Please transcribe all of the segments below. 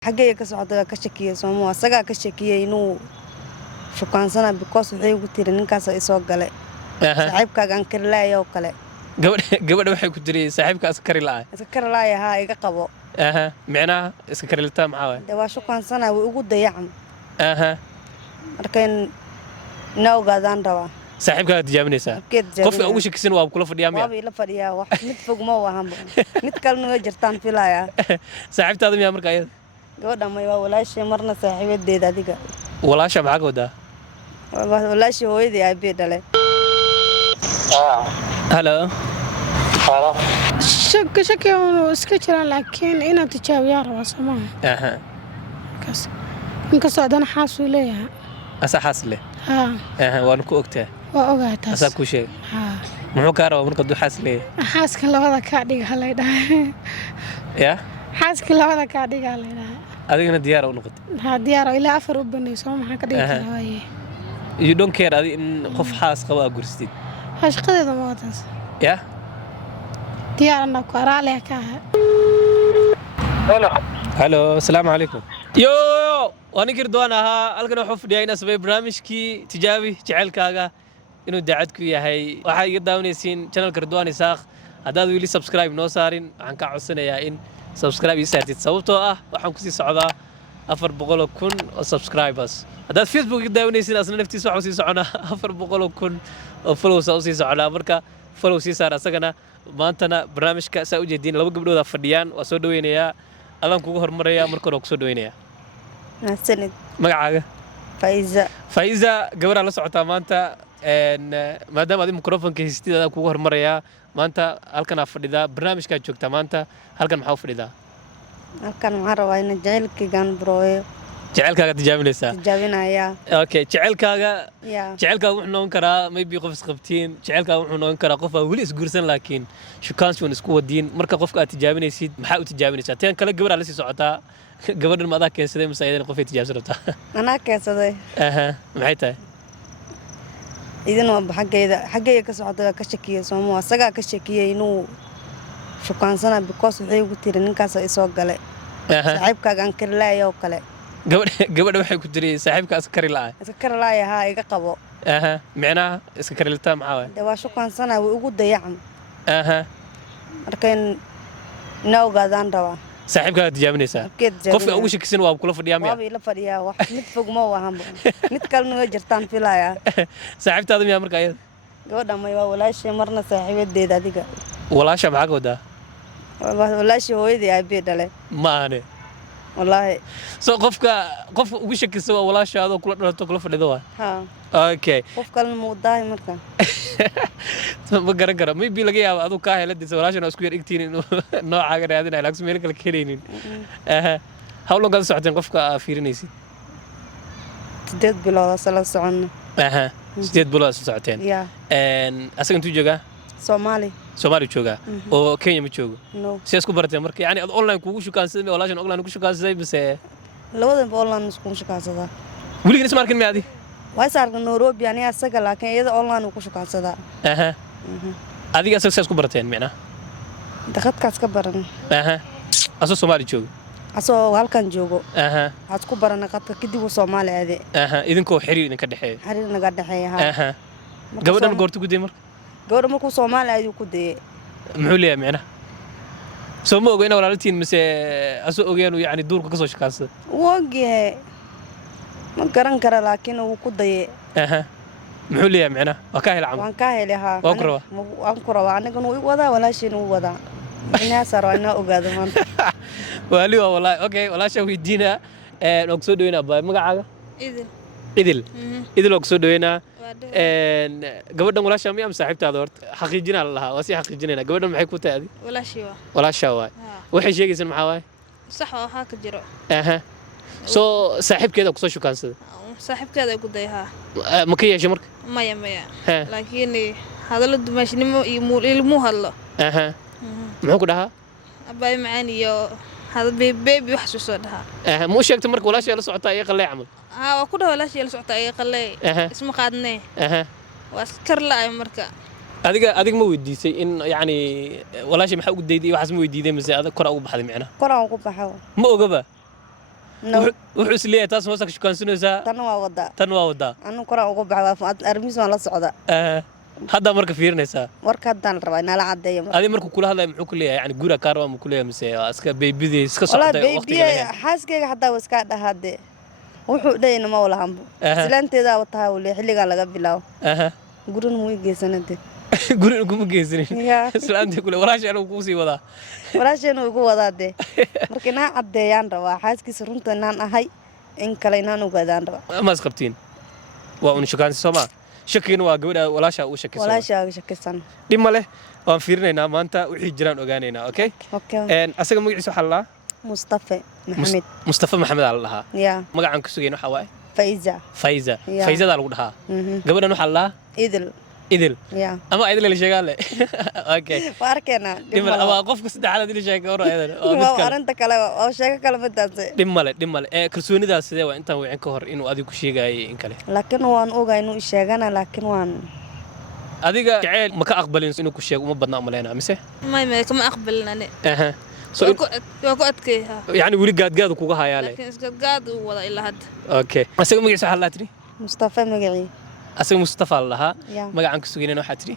xagee ka socda ka shakiyay Soomaa asaga ka shakiyay inuu shukaansana because waxay ugu tiri ninkaas ay soo galay saaxiibkaaga aan karlaay oo kale gabadha waxay ku tiri saaxiibka askari laa iska karlaay ha iga qabo macnaha iska karilta maxaa waa shukaansana way ugu dayacam markaan nawgaadaan rabaa saaxiibkaaga tijaabinaysaa qofka ugu shakisan waa kula fadhiyaa miyaa waa la fadhiyaa wax mid fog ma wahan mid kalena way jirtaan filaaya saaxiibtaada miyaa markaa ayada gabadha ma waa walaashay marna saaxiibadeed adiga walaasha maxaa wadaa walaashay hooyadii ay dhalay hello shaki oo iska jira laakiin inaad tijaabiyaa rabaa Soomaa inkastoo adan xaas u leeyahay asaxaas leh waan ku ogtaa waa ogaataa asaa ku sheeg muxuu ka rabaa marka duxaas leeyahay xaaska labada ka dhiga halay dhahay ya xaaska labada ka dhiga halay dhahay adigana diyaar u noqotay diyaar ilaa 4 u banayso maxaa ka dhigi karaa waaye you don't care adi in qof xaas qaba guristid shaqadeeda ma wadaas ya diyaarna ku araale ka hello assalaamu alaykum yo waan kirdoon ahaa halkan wuxuu fadhiyaa in asbay barnaamijkii tijaabi jecelkaaga inuu daacad ku yahay waxa iga daawanaysiin channel Kirdoon Isaaq hadaad wili subscribe noo saarin waxaan ka codsanayaa in subscribe ii saartid sababtoo ah waxaan ku sii socdaa 400,000 oo subscribers hadaad Facebook iga daawanaysiin asna naftiisa waxa sii soconaa 400,000 oo followers oo sii soconaa marka follow sii saar asagana maantana barnaamijka saa u jeedin laba gabdhood fadhiyaan waa soo dhaweynayaa adan kugu hormaraya marka hore ku soo dhaweynayaa nasanid magacaaga Faiza gabadha la socotaa maanta maadaama aad microphone-ka haystid aad kugu hormaraya maanta halkan fadhida barnaamijka joogta maanta halkan maxaa u fadhida halkan waxaan rabaa in jecelkaygan brooyo jecelkaaga tijaabinaya okay jecelkaaga wuxuu noqon karaa maybe qof isqabtiin jecelkaaga wuxuu noqon karaa qof wali isguursan laakiin shukaansi isku wadiin marka qofka aad tijaabinaysid maxaa u tijaabinaysaa teen kale gabadha la sii socotaa gabadhan ma adaa keensaday mise ayadana qofay tijaabsan rabtaa anaa keensaday maxay tahay idin waa xagee ka socda ka shakiyay Soomaa asaga ka shakiyay inuu shukaansana because waxay ugu tiri ninkaas ay soo galay saaxiibkaaga aan karlaay oo kale gabadha waxay ku tiri saaxiibka askari laa iska karlaay ha iga qabo macnaha iska karilta maxaa waa shukaansana way ugu dayacam markaan nawgaadaan rabaa saaxiibkaaga tijaabinaysaa qofka ugu shakisan waa kula fadhiyaa miyaa waa la fadhiyaa wax mid fog ma wahan mid kalena way jirtaan filaaya saaxiibtaada miyaa markaa ayada gabadha ma waa walaashay marna saaxiibadeed adiga walaasha maxaa wadaa walaashay hooyadii ay dhalay ma ahane wallahi soo qofka ugu shakisan waa walaashaada kula dhalato kula fadhido waa okay qof kalena ma wadaay marka ma garan karo maybe laga yaabo aduu ka heladisa walaashana isku yar igtiin inuu noocaaga raadinayo laakiin meel kale keenaynin how long aad socoteen qofka fiirinaysid 8 bilood sala socon 8 bilood socoteen asaga intuu joogaa Soomaali jooga oo Kenya ma joogo si isku bartay marka yani ad online kugu shukaansaday ma walaashan online ku shukaansaday mise labadaba online isku shukaansadaa waligiin isma arkin miyaadi way saarkan Nairobi ani asaga laakiin iyada online ku shukaansada adiga asaga isku barteen macna dadkaas ka baran aso Soomaali joogo aso halkan joogo waxaad ku baran qadka kadib Soomaali aade idinkoo xiriir idinka dhaxeeyo gabadhan goortu guday marka gabadha markuu Soomaali ayuu ku dayay muxuu leeyahay macna soo ma ogeyn walaaltiin mise aso ogeyn yani duurka ka soo shaqaysay wogee ma garan kara laakiin uu ku dayay muxuu leeyahay macna waa ka helay waan ka helay waan ku rabaa aniga uu wadaa walaashin uu wadaa inaa saro inaa ogaado maanta wali waa wallahi okay walaasha weydiina oo soo dhaweynaa baa magacaaga idil oo soo dhaweynaa gabadhan walaasha miyaa saaxiibtaada horta xaqiijina la lahaa waa si xaqiijinayna gabadhan maxay ku taadi walaasha waay waxay sheegaysan maxaa waay sax waxa ka jiro soo saaxiibkeeda ku soo shukaansaday saaxiibkeeda ku dayha ma ka yeeshay marka maya laakiin hadallo dumashnimo iyo ilmu hadlo muxuu ku dhahaa abay macaan iyo hada baby wax soo dhahaa mu sheegtay marka walaasha la socota ay qalay camal waa ku dhaw walaasha la socota ay qalay isma qaadnay waa askar la marka adiga ma weydiisay in yani walaasha maxaa ugu dayday waxaas ma weydiiday mise adag kor ugu baxday macna kor ugu baxo ma ogaba wuxuu is leeyahay taas hoos ka shukaansanaysaa tan waa wadaa anu kora ugu baxdaa armis waan la socda hadda marka fiirinaysaa warka haddaan rabaa inala cadeeyo adi markuu kula hadlayo muxuu ku leeyahay yani guriga kaar waa mu ku leeyahay mise iska beebidii iska socday waqtiga xaaskeyga haddaa iska dhahaade wuxuu dhayna ma walahanbo islaanteedaa wataa wali xilligaa laga bilaabo gurin muu geysanade gurin kuma geysanin islaantii kule walaasha anigu kuu sii wadaa walaashayna igu wadaade marka inaan cadeeyaan rabaa xaaskiisa runta inaan ahay in kale inaan ogaadaan rabaa ma isqabtiin waa un shukaansi soo maa shakiina waa gabadha walaasha uu shakisan walaasha shakisan dhib ma leh waan fiirinaynaa maanta wixii jiraan ogaanaynaa okay asaga magaciisa waxaa la dhahaa Mustafa Maxamed aa la dhahaa magacaan ku sugayna waxaa waaye Faiza lagu dhahaa gabadhan waxaa la dhahaa idil ama idil la sheegaale okay waarkeena ama qofka saddexaad idil sheega hore ayada waa arinta kale oo sheega kale madaasay dhib male kalsoonidaas sidee waa intaan wicin ka hor inuu adigu ku sheegayay in kale laakiin waan ogaa inuu sheegana laakiin waan adiga jacayl ma ka aqbalin inuu ku sheego uma badna umaleena mise ma kama aqbalnane so waa ku adkeeyaa yani wili gaadgaad kuga hayaale laakiin gaadgaad uu wada ilaa hadda okay asaga magaciisa waxa la tiri Mustafa magacii asaga Mustafa lahaa magacaan ku sugayna waxa tiri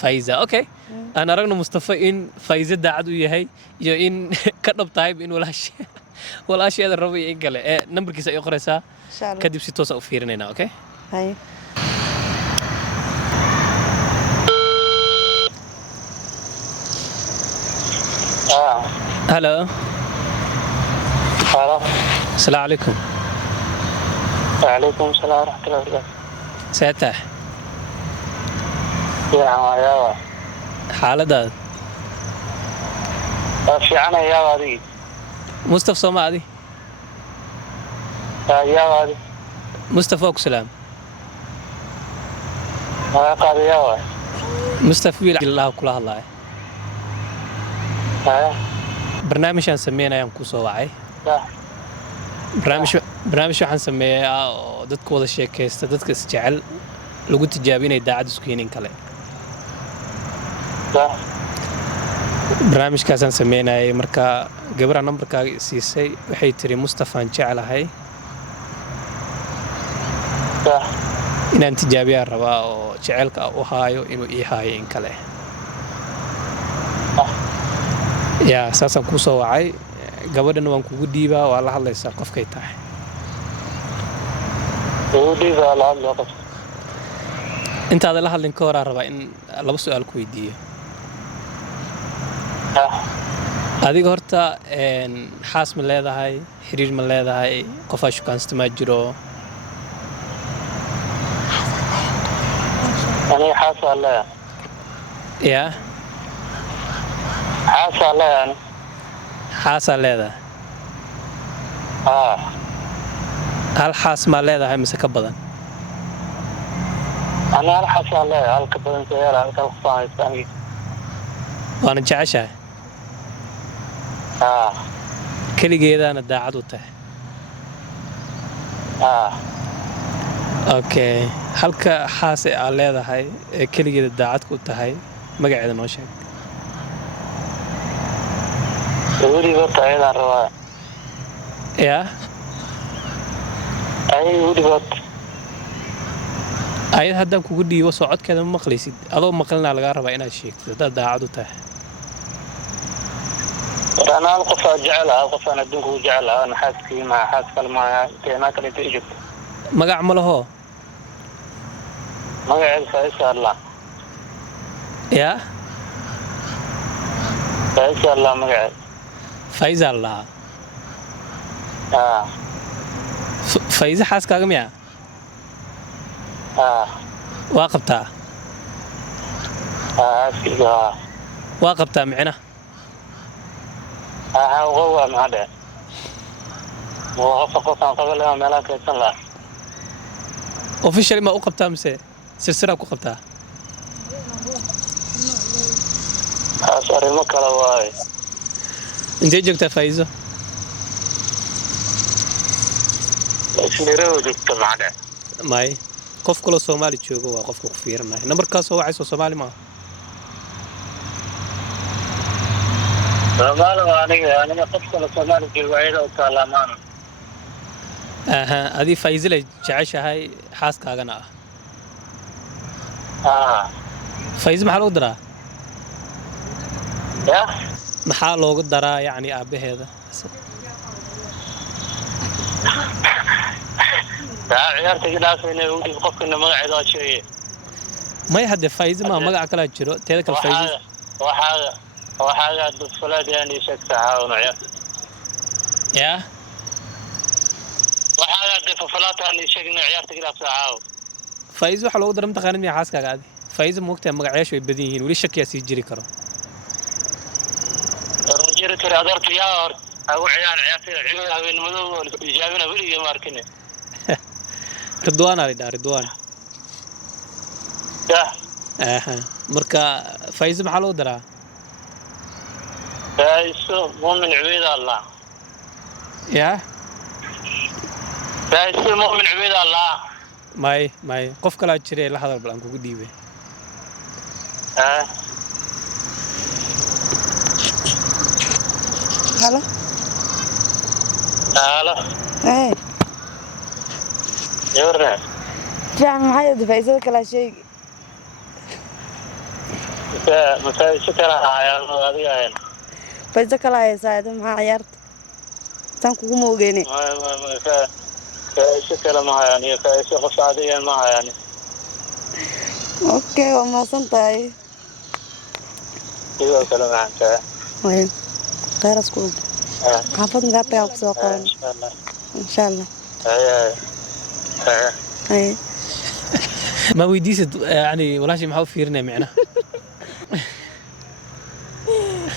Faiza okay aan aragno Mustafa in Faiza daacad u yahay iyo in ka dhab tahay in walaasheeda rabo in kale numberkiisa ay qoraysaa kadib si toos ah u fiirinayna okay hay hello السلام عليكم وعليكم السلام ورحمة الله وبركاته ساتح يا حالة في عنا يا وادي مصطفى صومالي يا وادي مصطفى وكسلام قال يا وادي مصطفى بيلا الله كلها الله برنامج سمينا يوم كوسو وعي برنامج waxaan sameeyaa oo dadku wada sheekaysta dadka is jecel lagu tijaabinay daacad isku yihiin kale barnaamijkaasaan sameynayay marka gabadha numberkaaga siisay waxay tiri Mustafaan jecelahay inaan tijaabiyaa rabaa oo jecelka u haayo inuu ii haayo in kale yaa saasan ku soo wacay gabadhan waan kugu dhiibaa waa la hadlaysaa qofkay tahay intaada la hadlin ka horaa rabaa in laba su'aal ku weydiiyo adiga horta xaas ma leedahay xiriir ma leedahay qofaa shukaansta ma jiro aniga xaas waa leeyahay yaa xaas waa leeyahay xaasaa leedahay hal xaas maa leedahay mise ka badan أنا على حسب الله على كبرن سيارة على كفاية ثانية وأنا جعشة كل جيدا أنا داعد وته أوكي هلك حاسة على هذا هاي كل جيدا داعد كوته هاي ما قاعد نوشك يوري بط أيضا رواية يا أي يوري بط ayad haddaan kugu dhiibo socodkeeda ma maqlaysid adoo maqalna laga rabaa inaad sheegto dad daacad u tahay أنا ألقف جعلها ألقف أنا دونك جعلها أنا حاسكي مع حاسك الماء كنا كنت تيجي magac ma laho ما يعرف إيش الله yaa إيش الله ما يعرف Faiza lahaa Faiza xaaskaaga miyaa waa qabtaa waa qabtaa micna هو ما هذا وقف قصان قبل ما ملاك يطلع officially ma u qabtaa mise silsila ku qabtaa أصاري ما كلا واي intee joogtaa Faiza إسميره وجبت معنا may qof kale Soomaali joogo waa qofka ku fiirinaya numberkaas oo wacayso Soomaali ma Soomaali أنا قف كلا Soomaali جوائد أو كلامان adii faysile jeceshahay xaaskaagana ah fayz maxaa loogu daraa ya maxaa loogu daraa yacni aabaheeda ciyaarta gidaas inay u dhib qofkana magaceeda oo sheegay may hadde fayz ma magac kala jiro teeda kale fayz waxaaga dufalaad yani sheegtaa oo ciyaar ya waxaaga dufalaad yani sheegna ciyaarta gidaas fayz waxa loogu daraa taqaanid miyaa xaaskaaga adi fayz moogtaa magaceeshu ay badan yihiin weli shakiyaa sii jiri karo rajir kale adarta yaa hor agu ciyaarta ciyaar habeen madow oo ijaabina weliga ma arkin ridwaan ali daar ridwaan marka fayz maxaa loo daraa fayz mu'min cibaad allah ya fayz mu'min cibaad allah may qof kala jiray la hadal balan kugu dhiibay halo يورنا جان maxay difaaysada kala sheeg مثلا شكرا ayaan adiga faysa kala haysaa maxaa ciyaarta tan kugu moogeene شكرا ما يعني فايش qof adiga ma yani okay waa maasan tahay iyo kala maanta way khayras ku xafad ngaata ku soo qoran insha Allah اي ما ويديس يعني ولا شيء محاو فيرنا معنا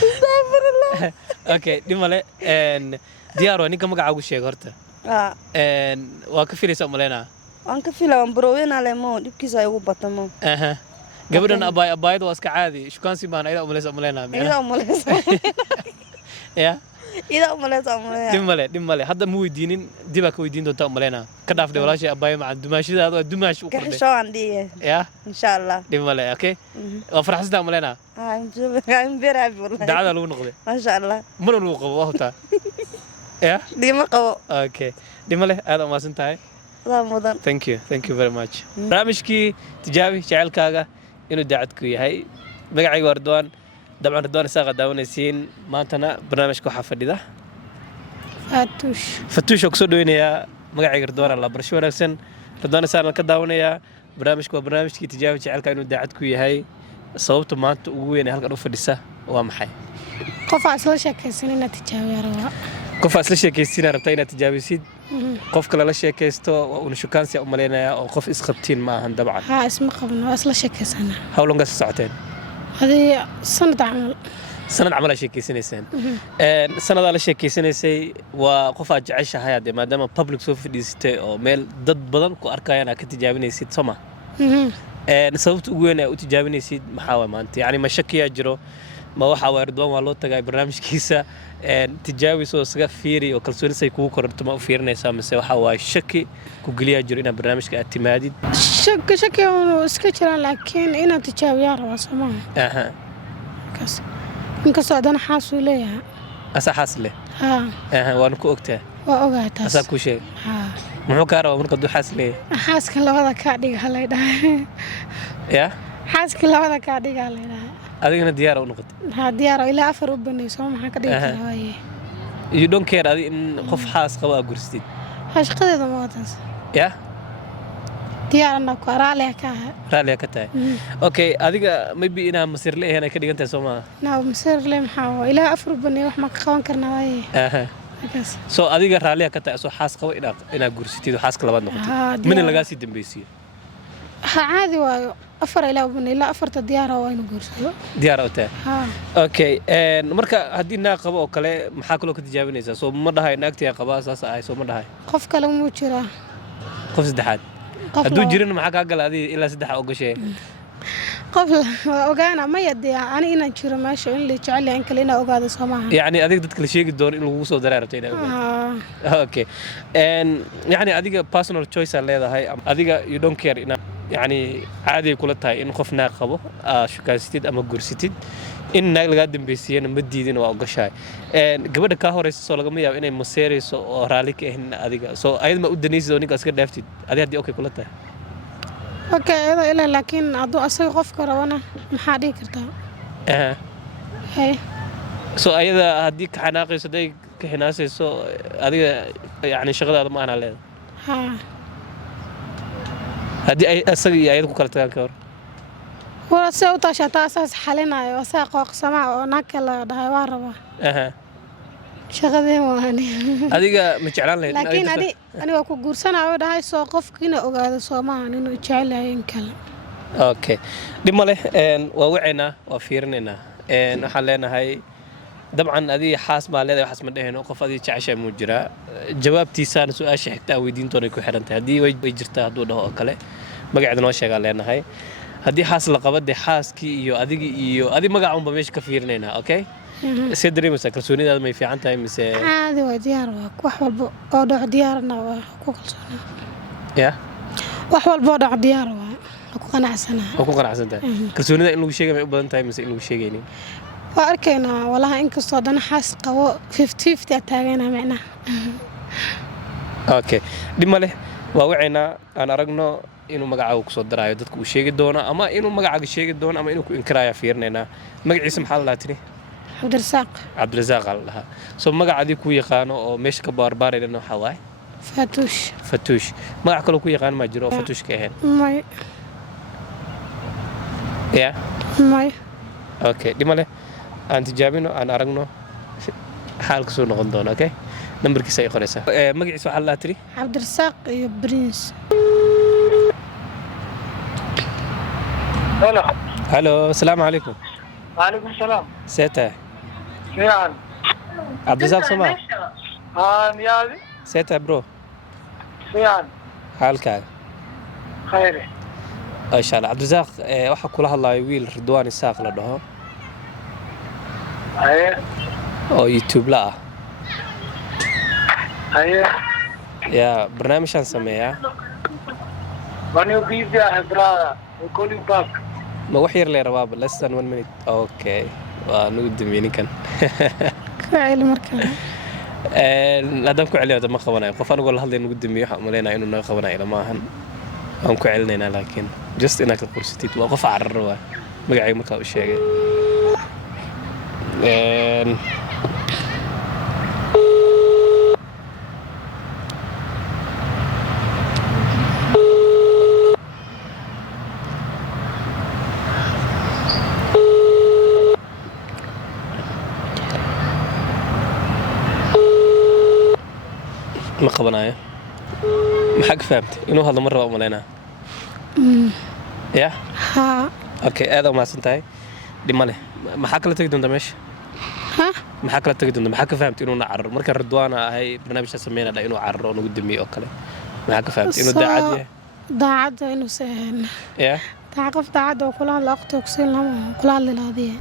استغفر الله اوكي ديمله ان ديارو نينka magaca ugu sheeg horta waa ka filaysaa umaleena waan ka filaa browena lemo dibkiisa ay ugu batamo gabadhan abaayad waa iska caadi shukaansi baan ayda umaleena ya ida umaleesa dimale hadda ma weydiinin diba ka weydiin doontaa umaleena ka dhaaf walaashay abaay ma dumaashidaadu waa dumaash u qordhay ka shawaan dhiye ya insha Allah dimale okay waa farxasada umaleena aan beerabi wallahi dacada lagu noqday ma sha Allah mar lagu qabo wahta ya dima qabo okay dimale aad u maasan tahay mudan thank you very much barnaamijkii tijaabi jaceelkaaga inuu daacad ku yahay magacayga waa Ridwaan dabcan Ridwaan isaga daawanaysiin maantana barnaamijka waxa fadhida Fatush oo soo dhaweynaya magacayga Ridwaan Allah barasho wanaagsan Ridwaan isaga ka daawanaya barnaamijku waa barnaamijkii tijaabi jaceelka inuu daacad ku yahay sababta maanta ugu weyn ee halkan u fadhisa waa maxay qof asla sheekaysanina tijaabiya rabaa qof asla sheekaysanina rabtaa inaad tijaabisid qof kale la sheekaysto waa uu shukaansi u maleynaya oo qof isqabtiin ma ahan dabcan ha isma qabno asla sheekaysana how long is socoteen hadii sanad camal sheekaysanaysan sanada la sheekaysanaysay waa qof aad jeceshahay hadda maadaama public soo fadhiistay oo meel dad badan ku arkayaan ka tijaabinaysid soma sababta ugu weyn ee u tijaabinaysid maxaa way maanta yani ma shakiya jiro ma waxa waa Ridwaan waa loo tagay barnaamijkiisa tijaabi soo saga fiiri oo kalsoonisa kugu kororto ma u fiirinaysaa mise waxa waa shaki ku galiya jiro ina barnaamijka aad timaadid shaki oo iska jira laakiin ina tijaabiya raba Soomaa kas inka socdana xaas uu leeyahay asa xaas leh waan ku ogtaa waa ogaataas asa ku sheeg muxuu ka rabaa marka duu xaas leeyahay xaaska labada ka dhiga leedahay ya xaaska labada ka dhiga leedahay adigana diyaar u noqotay diyaar ilaa afar u banayso maxaa ka dhigi karaa waaye you don't care adi in qof xaas qaba gurstid shaqadeeda ma wadaas ya diyaarna ku raaliya ka tahay okay adiga maybe ina masir leeyahay ka dhigantahay Soomaa masir leeyahay maxaa ilaa afar u banay wax ma ka qaban karnaa waaye so adiga raaliya ka tahay soo xaas qaba ina gursatid xaaska labaad noqotay min laga sii dambeysay عادي وايو أفر إلى وبني لا أفرت ديارة وين قرصه ديارة وتاه أوكي مركا هدينا قبا وكله محاكلو كتجابين إذا سو مرة هاي ناكتي قبا أساس هاي سو مرة هاي قف كلام موجرة قف سدحات هدو جيرنا محاك أقل هذه إلا سدحة أو شيء قبل وقعنا ما يدي أنا إنا نشير ماشي اللي تعلي عنك لنا وقعد سماها يعني أديك دتك الشيء الدور إنه وصل درارة تينا أوكي يعني أديك personal choice اللي هذا هاي أديك you don't care إنه يعني عادي كل تاي إنه خفنا قبه شو كاستيد أما قرستيد in naag lagaa dambaysiiyana ma diidin waa ogashahay gabadha kaa horeysa soo lagama yaabo inay maseerayso oo raalli ka ahin adiga soo ayad ma u danaysid oo ninkaas ka dhaaftid adi haddii okay kula tahay okay iyadoo ilaa laakiin hadduu asaga qofka rabana maxaa dhihi kartaa hay soo ayada haddii ka xanaaqayso haday ka xinaasayso adiga yacni shaqadaada ma aanaa leedahay haddii ay asaga iyo ayada ku kala tagaan ka hor wala se u taashataa asaas xalinayo asaa qooqsamaa oo naag kale dhahay waa rabaa shaqadee waani adiga ma jeclaan lahayd laakiin aniga ku guursanayo dhahay soo qofkiina ogaado Soomaaliya inuu jecel yahay in kale okay dib ma leh waa waceynaa waa fiirinaynaa waxaan leenahay dabcan adiga xaas baa leedahay waxaas ma dhahayno qof adiga jeceshaa muu jiraa jawaabtiisana su-aasha xigtaa weydiin doonay ku xiran tahay haddii way jirtaa hadduu dhaho oo kale magaceeda noo sheegaa leenahay haddii xaas la qabo dee xaaskii iyo adigi iyo adi magacaunba meesha ka fiirinaynaa okay see dareemaysaa kalsoonidaada may fiican tahay mise caadi waa diyaar waa wax walba oo dhaco diyaarna waa ku kalsoonaa ya wax walba oo dhaco diyaar waa ku qanacsanaa oo ku qanacsantahay kalsoonida in lagu sheegay may u badan tahay mise in lagu sheegaynin waa arkaynaa walaha inkastoo dana xaas qabo 50-50 taagayna macnaha okay dib ma leh waa waceynaa aan aragno inuu magacaaga ku soo daraayo dadku uu sheegi doono ama inuu magacaaga sheegi doono ama inuu ku inkiraayo fiirinaynaa magaciisa maxaa la dhahaa tiri cabdirasaaq la dhahaa soo magacaadii ku yaqaano oo meesha ka baarbaarayna waxaa waaye fatuush magac kaloo ku yaqaan ma jiro oo fatuush ka ahayn may ya may okay dib ma leh aan tijaabino aan aragno xaalka soo noqon doono okay nambarkiisa ay qoraysaa magaciisa waxaa la dhahaa tiri cabdirasaaq iyo prince هلو السلام عليكم وعليكم السلام سيتا يعني عبد الرزاق سمع نيادي سيتا برو يعني حالك خير ان شاء الله عبد الرزاق waxa kula hadlayo wiil Ridwaan Isaaq la dhaho oo YouTube la ya barnaamijkan sameeyaa When you busy, I have brother. We'll call you back. ما وحير لي رباب less than 1 minute. Okay. ونود ميني كان. كعيل مركب. لا دام كعيل هذا ما خونا. قف أنا أقول هذا نود مية حملنا إنه نخونا إلى ما هن. هم كعيلنا لكن just إنك الكرسي توقف على الروا. ما قاعد مكاو الشيء. ما قبنايا ما حق فهمت إنه هذا مرة أملينا يا ها أوكي هذا ما سنتهي دي ماله ما حق لا تقدر دمش ها ما حق لا تقدر ما حق فهمت إنه نعر مركز رضوانة هاي برنامج سمينا ده إنه عر ونقدمي أكله ما حق فهمت إنه داعد داعد إنه سهل يا تعقف داعد وكلها لقطة وكسين لما كلها اللي هذه